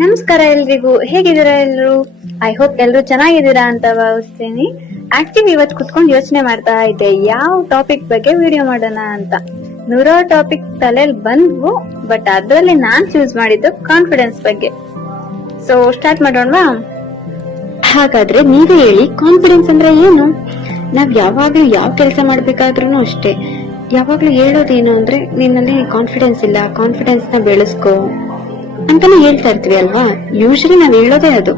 ನಮಸ್ಕಾರ ಎಲ್ರಿಗೂ, ಹೇಗಿದ್ದೀರಾ ಎಲ್ರು? ಐ ಹೋಪ್ ಎಲ್ರು ಚೆನ್ನಾಗಿದ್ದೀರಾ ಅಂತ ಭಾವಿಸ್ತೀನಿ. ಆಕ್ಚುಲಿ ಇವತ್ತು ಕುತ್ಕೊಂಡು ಯೋಚನೆ ಮಾಡ್ತಾ ಇದ್ದೆ ಯಾವ ಟಾಪಿಕ್ ಬಗ್ಗೆ ವಿಡಿಯೋ ಮಾಡೋಣ ಅಂತ. ನೂರಾರು ಟಾಪಿಕ್ ತಲೆಯಲ್ಲಿ ಬಂದ್ವು, ಬಟ್ ಅದ್ರಲ್ಲಿ ನಾನ್ ಚೂಸ್ ಮಾಡಿದ್ದು ಕಾನ್ಫಿಡೆನ್ಸ್ ಬಗ್ಗೆ. ಸೊ ಸ್ಟಾರ್ಟ್ ಮಾಡೋಣವಾ? ಹಾಗಾದ್ರೆ ನೀವೇ ಹೇಳಿ, ಕಾನ್ಫಿಡೆನ್ಸ್ ಅಂದ್ರೆ ಏನು? ನಾವ್ ಯಾವಾಗ್ಲೂ ಯಾವ ಕೆಲಸ ಮಾಡ್ಬೇಕಾದ್ರೂ ಅಷ್ಟೇ, ಯಾವಾಗ್ಲೂ ಹೇಳೋದೇನು ಅಂದ್ರೆ ನಿನ್ನಲ್ಲಿ ಕಾನ್ಫಿಡೆನ್ಸ್ ಇಲ್ಲ, ಕಾನ್ಫಿಡೆನ್ಸ್ ನ ಬೆಳೆಸ್ಕೋ ಅಂತಾನೆ ಹೇಳ್ತಾ ಇರ್ತೀವಿ ಅಲ್ವಾ. ಯೂಶಲಿ ನಾವ್ ಹೇಳೋದೇ ಅದು.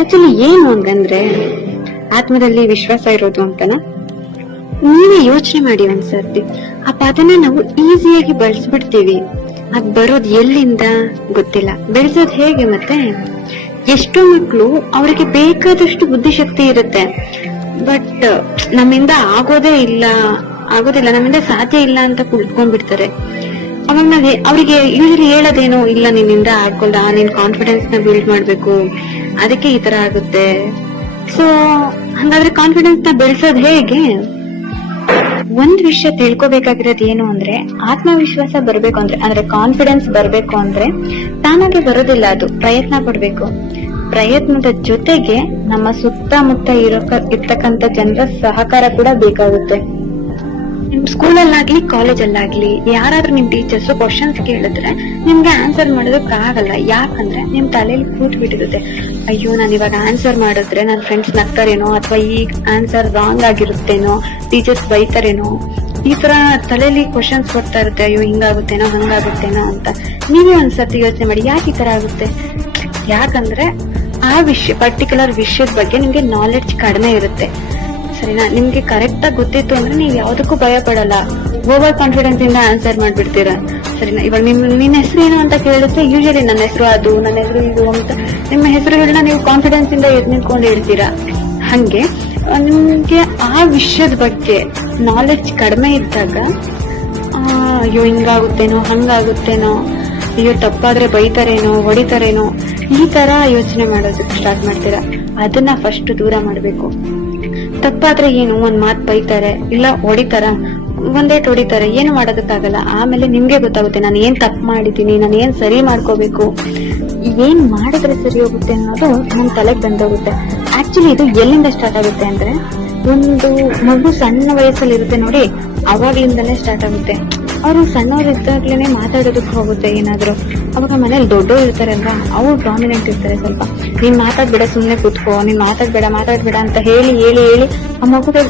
ಆಕ್ಚುಲಿ ಏನು ಹಂಗಂದ್ರೆ ಆತ್ಮದಲ್ಲಿ ವಿಶ್ವಾಸ ಇರೋದು ಅಂತನ. ನೀವೇ ಯೋಚನೆ ಮಾಡಿ ಒಂದ್ಸರ್ತಿ. ಆ ಪದನ ನಾವು ಈಸಿಯಾಗಿ ಬಳಸ್ಬಿಡ್ತೀವಿ. ಅದ್ ಬರೋದ್ ಎಲ್ಲಿಂದ ಗೊತ್ತಿಲ್ಲ, ಬೆಳೆಸೋದ್ ಹೇಗೆ? ಮತ್ತೆ ಎಷ್ಟೋ ಮಕ್ಳು ಅವ್ರಿಗೆ ಬೇಕಾದಷ್ಟು ಬುದ್ಧಿಶಕ್ತಿ ಇರುತ್ತೆ, ಬಟ್ ನಮ್ಮಿಂದ ಆಗೋದಿಲ್ಲ, ನಮ್ಮಿಂದ ಸಾಧ್ಯ ಇಲ್ಲ ಅಂತ ಕುಳ್ಕೊಂಡ್ಬಿಡ್ತಾರೆ. ಅವಾಗ ನಾವ್ ಅವ್ರಿಗೆ ಯೂಶಲಿ ಹೇಳೋದೇನು, ಇಲ್ಲ ನಿನ್ನಿಂದ ಆಗೋಲ್ಲ, ನೀನ್ ಕಾನ್ಫಿಡೆನ್ಸ್ ನ ಬಿಲ್ಡ್ ಮಾಡ್ಬೇಕು, ಅದಕ್ಕೆ ಈ ತರ ಆಗುತ್ತೆ. ಸೊ ಹಂಗಾದ್ರೆ ಕಾನ್ಫಿಡೆನ್ಸ್ ನ ಬೆಳೆಸೋದ್ ಹೇಗೆ? ಒಂದ್ ವಿಷಯ ತಿಳ್ಕೊಬೇಕಾಗಿರೋದು ಏನು ಅಂದ್ರೆ, ಆತ್ಮವಿಶ್ವಾಸ ಬರ್ಬೇಕು ಅಂದ್ರೆ ಕಾನ್ಫಿಡೆನ್ಸ್ ಬರ್ಬೇಕು ಅಂದ್ರೆ ತಾನಾಗೆ ಬರೋದಿಲ್ಲ, ಅದು ಪ್ರಯತ್ನ ಪಡ್ಬೇಕು. ಪ್ರಯತ್ನದ ಜೊತೆಗೆ ನಮ್ಮ ಸುತ್ತಮುತ್ತ ಇರ್ತಕ್ಕಂಥ ಜನರ ಸಹಕಾರ ಕೂಡ ಬೇಕಾಗುತ್ತೆ. ನಿಮ್ ಸ್ಕೂಲಲ್ಲಾಗ್ಲಿ ಕಾಲೇಜಲ್ಲಾಗ್ಲಿ ಯಾರಾದ್ರೂ ನಿಮ್ ಟೀಚರ್ಸ್ ಕ್ವಶನ್ಸ್ ಕೇಳಿದ್ರೆ ನಿಮ್ಗೆ ಆನ್ಸರ್ ಮಾಡೋದಕ್ಕಾಗಲ್ಲ. ಯಾಕಂದ್ರೆ ನಿಮ್ ತಲೆಯಲ್ಲಿ ಕೂತ್ ಬಿಟ್ಟಿರುತ್ತೆ, ಅಯ್ಯೋ ನಾನು ಇವಾಗ ಆನ್ಸರ್ ಮಾಡಿದ್ರೆ ನನ್ನ ಫ್ರೆಂಡ್ಸ್ ನಗ್ತಾರೇನೋ, ಅಥವಾ ಈ ಆನ್ಸರ್ ರಾಂಗ್ ಆಗಿರುತ್ತೇನೋ, ಟೀಚರ್ಸ್ ಬೈತಾರೇನೋ, ಈ ತರ ತಲೆಯಲ್ಲಿ ಕ್ವಶನ್ಸ್ ಬರ್ತಾ ಇರುತ್ತೆ. ಅಯ್ಯೋ ಹಿಂಗಾಗುತ್ತೇನೋ ಹಂಗಾಗುತ್ತೇನೋ ಅಂತ. ನೀವೇ ಒಂದ್ಸತಿ ಯೋಚನೆ ಮಾಡಿ, ಯಾಕೆ ಈ ತರ ಆಗುತ್ತೆ? ಯಾಕಂದ್ರೆ ಆ ಪರ್ಟಿಕ್ಯುಲರ್ ವಿಷಯದ ಬಗ್ಗೆ ನಿಮ್ಗೆ ನಾಲೆಡ್ಜ್ ಕಡಿಮೆ ಇರುತ್ತೆ. ಸರಿನಾ? ನಿಮ್ಗೆ ಕರೆಕ್ಟ್ ಆಗಿ ಗೊತ್ತಿತ್ತು ಅಂದ್ರೆ ನೀವು ಯಾವ್ದಕ್ಕೂ ಭಯ ಪಡಲ್ಲ, ಓವರ್ ಕಾನ್ಫಿಡೆನ್ಸ್ ಇಂದ ಆನ್ಸರ್ ಮಾಡ್ಬಿಡ್ತೀರಾ. ಸರಿನಾ? ಇವಾಗ ನಿನ್ನ ಹೆಸರು ಏನು ಅಂತ ಕೇಳಿದ್ರೆ ಯೂಶಲಿ ನನ್ನ ಹೆಸರು ಅದು, ನನ್ನ ಹೆಸರು ಇದು ಅಂತ ನಿಮ್ಮ ಹೆಸರುಗಳನ್ನ ನೀವು ಕಾನ್ಫಿಡೆನ್ಸ್ ಇಂದ ಎದ್ ನಿಂತ್ಕೊಂಡು ಹೇಳ್ತೀರಾ. ಹಂಗೆ ನಿಮ್ಗೆ ಆ ವಿಷಯದ ಬಗ್ಗೆ ನಾಲೆಡ್ಜ್ ಕಡಿಮೆ ಇದ್ದಾಗ ಅಯ್ಯೋ ಹಿಂಗಾಗುತ್ತೇನೋ ಹಂಗಾಗುತ್ತೇನೋ, ಅಯ್ಯೋ ತಪ್ಪಾದ್ರೆ ಬೈತಾರೇನೋ ಹೊಡಿತಾರೇನೋ, ಈ ತರ ಯೋಚನೆ ಮಾಡೋದಕ್ಕೆ ಸ್ಟಾರ್ಟ್ ಮಾಡ್ತೀರಾ. ಅದನ್ನ ಫಸ್ಟ್ ದೂರ ಮಾಡ್ಬೇಕು. ತಪ್ಪಾದ್ರೆ ಏನು, ಒಂದ್ ಮಾತ್ ಬೈತಾರೆ, ಇಲ್ಲ ಹೊಡಿತಾರ, ಒಂದೇಟ್ ಹೊಡಿತಾರೆ, ಏನು ಮಾಡೋದಕ್ಕಾಗಲ್ಲ. ಆಮೇಲೆ ನಿಮ್ಗೆ ಗೊತ್ತಾಗುತ್ತೆ ನಾನು ಏನ್ ತಪ್ಪು ಮಾಡಿದೀನಿ, ನಾನು ಏನ್ ಸರಿ ಮಾಡ್ಕೋಬೇಕು, ಏನ್ ಮಾಡಿದ್ರೆ ಸರಿ ಹೋಗುತ್ತೆ ಅನ್ನೋದು ನಮ್ ತಲೆಗೆ ಬಂದೋಗುತ್ತೆ. ಆಕ್ಚುಲಿ ಇದು ಎಲ್ಲಿಂದ ಸ್ಟಾರ್ಟ್ ಆಗುತ್ತೆ ಅಂದ್ರೆ, ಒಂದು ಮಗು ಸಣ್ಣ ವಯಸ್ಸಲ್ಲಿ ಇರುತ್ತೆ ನೋಡಿ, ಅವಾಗ್ಲಿಂದಲೇ ಸ್ಟಾರ್ಟ್ ಆಗುತ್ತೆ. ಅವರು ಸಣ್ಣವರಿದ್ದಾಗ್ಲೇನೆ ಮಾತಾಡೋದಕ್ಕೆ ಹೋಗುತ್ತೆ ಏನಾದ್ರು. ಅವಾಗ ಮನೇಲಿ ದೊಡ್ಡವ್ರು ಇರ್ತಾರಲ್ವಾ, ಅವ್ರು ಡಾಮಿನೆಂಟ್ ಇರ್ತಾರೆ ಸ್ವಲ್ಪ. ನೀನ್ ಮಾತಾಡ್ಬೇಡ, ಸುಮ್ನೆ ಕೂತ್ಕೋ, ನೀನ್ ಮಾತಾಡ್ಬೇಡ ಅಂತ ಹೇಳಿ ಆ ಮಗುಗೆ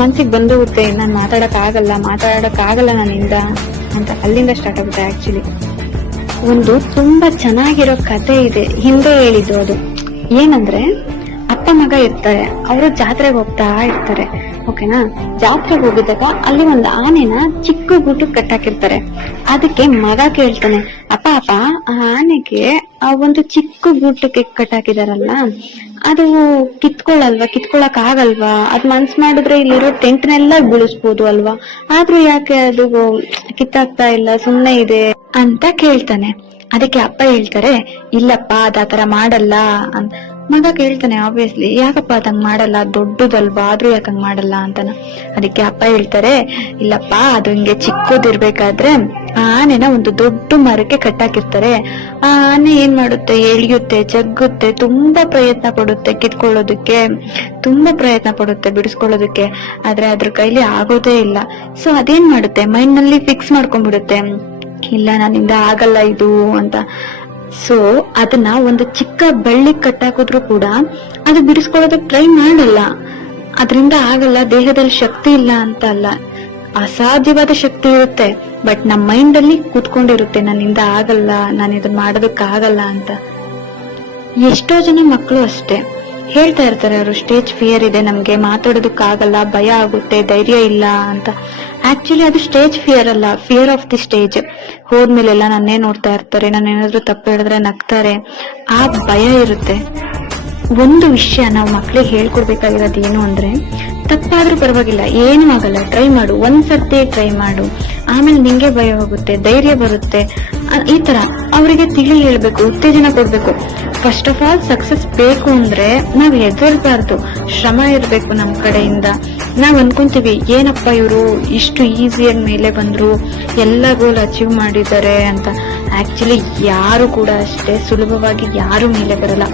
ಮನ್ಸಿಗೆ ಬಂದೋಗುತ್ತೆ, ನಾನ್ ಮಾತಾಡಕ್ ಆಗಲ್ಲ ನನ್ನಿಂದ ಅಂತ. ಅಲ್ಲಿಂದ ಸ್ಟಾರ್ಟ್ ಆಗುತ್ತೆ. ಆಕ್ಚುಲಿ ಒಂದು ತುಂಬಾ ಚೆನ್ನಾಗಿರೋ ಕತೆ ಇದೆ, ಹಿಂದೆ ಹೇಳಿದ್ದು. ಅದು ಏನಂದ್ರೆ, ಅಪ್ಪ ಮಗ ಇರ್ತಾರೆ, ಅವರು ಜಾತ್ರೆಗೆ ಹೋಗ್ತಾ ಇರ್ತಾರೆ. ಓಕೆನಾ? ಜಾತ್ರೆಗೆ ಹೋಗಿದಾಗ ಅಲ್ಲಿ ಒಂದು ಆನೆನ ಚಿಕ್ಕ ಗೂಟು ಕಟ್ಟಾಕಿರ್ತಾರೆ. ಅದಕ್ಕೆ ಮಗ ಕೇಳ್ತಾನೆ, ಅಪ್ಪ ಆ ಆನೆಗೆ ಆ ಒಂದು ಚಿಕ್ಕ ಗೂಟಕ್ಕೆ ಕಟ್ಟಾಕಿದಾರಲ್ಲ, ಅದು ಕಿತ್ಕೊಳಕ್ ಆಗಲ್ವಾ? ಅದ್ ಮನ್ಸ್ ಮಾಡಿದ್ರೆ ಇಲ್ಲಿರೋ ಟೆಂಟ್ನೆಲ್ಲ ಬೀಳಿಸ್ಬೋದು ಅಲ್ವಾ? ಆದ್ರೂ ಯಾಕೆ ಅದು ಕಿತ್ತಾಗ್ತಾ ಇಲ್ಲ, ಸುಮ್ನೆ ಇದೆ ಅಂತ ಕೇಳ್ತಾನೆ. ಅದಕ್ಕೆ ಅಪ್ಪ ಹೇಳ್ತಾರೆ, ಇಲ್ಲಪ್ಪ ಅದಾತರ ಮಾಡಲ್ಲ ಅಂತ. ಮಗ ಕೇಳ್ತಾನೆ ಆಬ್ವಿಯಸ್ಲಿ, ಯಾಕಪ್ಪ ಅದಂಗ್ ಮಾಡಲ್ಲ, ದೊಡ್ಡದಲ್ವಾ, ಆದ್ರೂ ಯಾಕಂಗ್ ಮಾಡಲ್ಲ ಅಂತಾನ. ಅದಕ್ಕೆ ಅಪ್ಪ ಹೇಳ್ತಾರೆ, ಇಲ್ಲಪ್ಪ ಅದು ಹಿಂಗೆ ಚಿಕ್ಕದಿರ್ಬೇಕಾದ್ರೆ ಆ ಆನೆನ ಒಂದು ದೊಡ್ಡ ಮರಕ್ಕೆ ಕಟ್ಟಾಕಿರ್ತಾರೆ. ಆ ಆನೆ ಏನ್ ಮಾಡುತ್ತೆ, ಎಳಿಯುತ್ತೆ, ಜಗ್ಗುತ್ತೆ, ತುಂಬಾ ಪ್ರಯತ್ನ ಪಡುತ್ತೆ ಕಿತ್ಕೊಳ್ಳೋದಕ್ಕೆ, ತುಂಬಾ ಪ್ರಯತ್ನ ಪಡುತ್ತೆ ಬಿಡಿಸ್ಕೊಳ್ಳೋದಕ್ಕೆ, ಆದ್ರೆ ಅದ್ರ ಕೈಲಿ ಆಗೋದೇ ಇಲ್ಲ. ಸೊ ಅದೇನ್ ಮಾಡುತ್ತೆ, ಮೈಂಡ್ ನಲ್ಲಿ ಫಿಕ್ಸ್ ಮಾಡ್ಕೊಂಡ್ಬಿಡುತ್ತೆ, ಇಲ್ಲ ನನ್ನಿಂದ ಆಗಲ್ಲ ಇದು ಅಂತ. ಸೊ ಅದನ್ನ ಒಂದು ಚಿಕ್ಕ ಬಳ್ಳಿ ಕಟ್ಟಾಕಿದ್ರು ಕೂಡ ಅದು ಬಿಡಿಸ್ಕೊಳ್ಳೋದಕ್ಕೆ ಟ್ರೈ ಮಾಡಲ್ಲ. ಅದರಿಂದ ಆಗಲ್ಲ, ದೇಹದಲ್ಲಿ ಶಕ್ತಿ ಇಲ್ಲ ಅಂತ ಅಲ್ಲ, ಅಸಾಧ್ಯವಾದ ಶಕ್ತಿ ಇರುತ್ತೆ, ಬಟ್ ನಮ್ಮ ಮೈಂಡ್ ಅಲ್ಲಿ ಕೂತ್ಕೊಂಡಿರುತ್ತೆ, ನನ್ನಿಂದ ಆಗಲ್ಲ, ನಾನು ಇದನ್ನ ಮಾಡೋದಕ್ಕಾಗಲ್ಲ ಅಂತ. ಎಷ್ಟೋ ಜನ ಮಕ್ಕಳು ಅಷ್ಟೇ ಹೇಳ್ತಾ ಇರ್ತಾರೆ, ಅವರು ಸ್ಟೇಜ್ ಫಿಯರ್ ಇದೆ ನಮ್ಗೆ, ಮಾತಾಡೋದಕ್ಕಾಗಲ್ಲ, ಭಯ ಆಗುತ್ತೆ, ಧೈರ್ಯ ಇಲ್ಲ ಅಂತ. ಆಕ್ಚುಲಿ ಅದು ಸ್ಟೇಜ್ ಫಿಯರ್ ಅಲ್ಲ, ಫಿಯರ್ ಆಫ್ ದಿ ಸ್ಟೇಜ್. ಹೋದ್ಮೇಲೆಲ್ಲ ನನ್ನೇ ನೋಡ್ತಾ ಇರ್ತಾರೆ, ನಾನು ಏನಾದ್ರು ತಪ್ಪು ಹೇಳಿದ್ರೆ ನಗ್ತಾರೆ, ಆ ಭಯ ಇರುತ್ತೆ. ಒಂದು ವಿಷಯ ನಾವು ಮಕ್ಳಿಗೆ ಹೇಳ್ಕೊಡ್ಬೇಕಾಗಿರೋದು ಏನು ಅಂದ್ರೆ, ತಪ್ಪಾದ್ರೂ ಪರವಾಗಿಲ್ಲ, ಏನು ಆಗಲ್ಲ, ಟ್ರೈ ಮಾಡು, ಒಂದ್ಸರ್ತಿ ಟ್ರೈ ಮಾಡು, ಆಮೇಲೆ ನಿಂಗೆ ಭಯ ಹೋಗುತ್ತೆ, ಧೈರ್ಯ ಬರುತ್ತೆ, ಈ ತರ ಅವರಿಗೆ ತಿಳಿ ಹೇಳ್ಬೇಕು, ಉತ್ತೇಜನ ಕೊಡ್ಬೇಕು. ಫಸ್ಟ್ ಆಫ್ ಆಲ್ ಸಕ್ಸಸ್ ಬೇಕು ಅಂದ್ರೆ ನಾವ್ ಹೆದರ್ಬಾರ್ದು, ಶ್ರಮ ಇರ್ಬೇಕು ನಮ್ ಕಡೆಯಿಂದ. ನಾವ್ ಅನ್ಕೊಂತೀವಿ ಏನಪ್ಪ ಇವರು ಇಷ್ಟು ಈಸಿಯಾಗಿ ಮೇಲೆ ಬಂದ್ರು, ಎಲ್ಲ ಗೋಲ್ ಅಚೀವ್ ಮಾಡಿದ್ದಾರೆ ಅಂತ. ಆಕ್ಚುಲಿ ಯಾರು ಕೂಡ ಅಷ್ಟೇ ಸುಲಭವಾಗಿ ಯಾರು ಮೇಲೆ ಬರಲ್ಲ.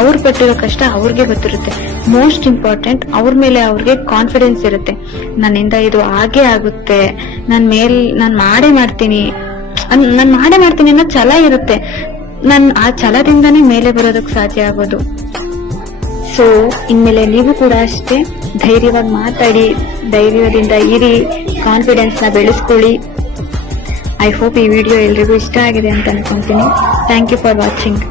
ಅವ್ರು ಪಟ್ಟಿರೋ ಕಷ್ಟ ಅವ್ರಿಗೆ ಗೊತ್ತಿರುತ್ತೆ. ಮೋಸ್ಟ್ ಇಂಪಾರ್ಟೆಂಟ್ ಅವ್ರ ಮೇಲೆ ಅವ್ರಿಗೆ ಕಾನ್ಫಿಡೆನ್ಸ್ ಇರುತ್ತೆ. ನನ್ನಿಂದ ಇದು ಆಗೇ ಆಗುತ್ತೆ, ನಾನ್ ಮಾಡೇ ಮಾಡ್ತೀನಿ ಅನ್ನೋ ಛಲ ಇರುತ್ತೆ. ಆ ಛಲದಿಂದಾನೇ ಮೇಲೆ ಬರೋದಕ್ಕೆ ಸಾಧ್ಯ ಆಗೋದು. ಸೊ ಇನ್ಮೇಲೆ ನೀವು ಕೂಡ ಅಷ್ಟೇ ಧೈರ್ಯವಾಗಿ ಮಾತಾಡಿ, ಧೈರ್ಯದಿಂದ ಇರಿ, ಕಾನ್ಫಿಡೆನ್ಸ್ ನ ಬೆಳೆಸ್ಕೊಳ್ಳಿ. ಐ ಹೋಪ್ ಈ ವಿಡಿಯೋ ಎಲ್ರಿಗೂ ಇಷ್ಟ ಆಗಿದೆ ಅಂತ ಅನ್ಕೊಂತೀನಿ. Thank you for watching.